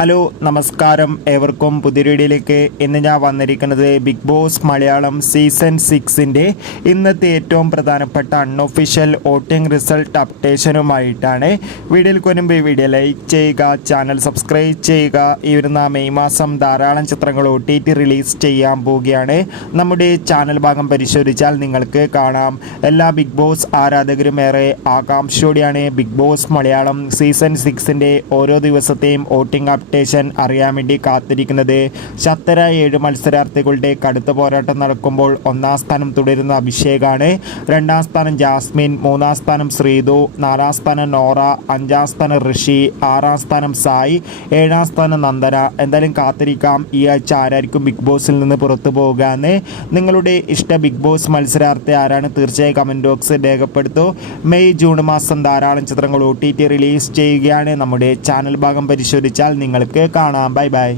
Hello നമസ്കാരം, ഏവർക്കും പുതിയ വീഡിയോയിലേക്ക് ഇന്ന് ഞാൻ വന്നിരിക്കുന്നത് ബിഗ് ബോസ് മലയാളം സീസൺ 6ൻ്റെ ഇന്നത്തെ ഏറ്റവും പ്രധാനപ്പെട്ട അൺഒഫീഷ്യൽ വോട്ടിംഗ് റിസൾട്ട് അപ്ഡേഷനുമായിട്ടാണ്. വീഡിയോയിൽ മുൻപ് വീഡിയോ ലൈക്ക് ചെയ്യുക, ചാനൽ സബ്സ്ക്രൈബ് ചെയ്യുക. ഈ വരുന്ന മെയ് മാസം ധാരാളം ചിത്രങ്ങൾ OTT റിലീസ് ചെയ്യാൻ പോവുകയാണ്. നമ്മുടെ ചാനൽ ഭാഗം പരിശോധിച്ചാൽ നിങ്ങൾക്ക് കാണാം. എല്ലാ ബിഗ് ബോസ് ആരാധകരും ഏറെ ആകാംക്ഷയോടെയാണ് ബിഗ് ബോസ് മലയാളം സീസൺ 6ൻ്റെ ഓരോ ദിവസത്തെയും വോട്ടിംഗ് അപ്ഡേഷൻ അറിയാൻ വേണ്ടി കാത്തിരിക്കുന്നത്. ശക്തരായ 7 മത്സരാർത്ഥികളുടെ കടുത്ത പോരാട്ടം നടക്കുമ്പോൾ ഒന്നാം സ്ഥാനം തുടരുന്ന അഭിഷേകാണ്, രണ്ടാം സ്ഥാനം ജാസ്മിൻ, മൂന്നാം സ്ഥാനം ശ്രീതു, നാലാം സ്ഥാനം നോറ, അഞ്ചാം സ്ഥാനം ഋഷി, ആറാം സ്ഥാനം സായി, ഏഴാം സ്ഥാനം നന്ദന. എന്തായാലും കാത്തിരിക്കാം ഈ ആഴ്ച ആരായിരിക്കും ബിഗ് ബോസിൽ നിന്ന് പുറത്തു പോകുക എന്ന്. നിങ്ങളുടെ ഇഷ്ട ബിഗ് ബോസ് മത്സരാർത്ഥി ആരാണ്? തീർച്ചയായും കമൻറ്റ് ബോക്സിൽ രേഖപ്പെടുത്തൂ. മെയ് ജൂൺ മാസം ധാരാളം ചിത്രങ്ങൾ OTT റിലീസ് ചെയ്യുകയാണ്. നമ്മുടെ ചാനൽ ഭാഗം പരിശോധിച്ചാൽ നിങ്ങൾക്ക് കാണാം. Bye bye.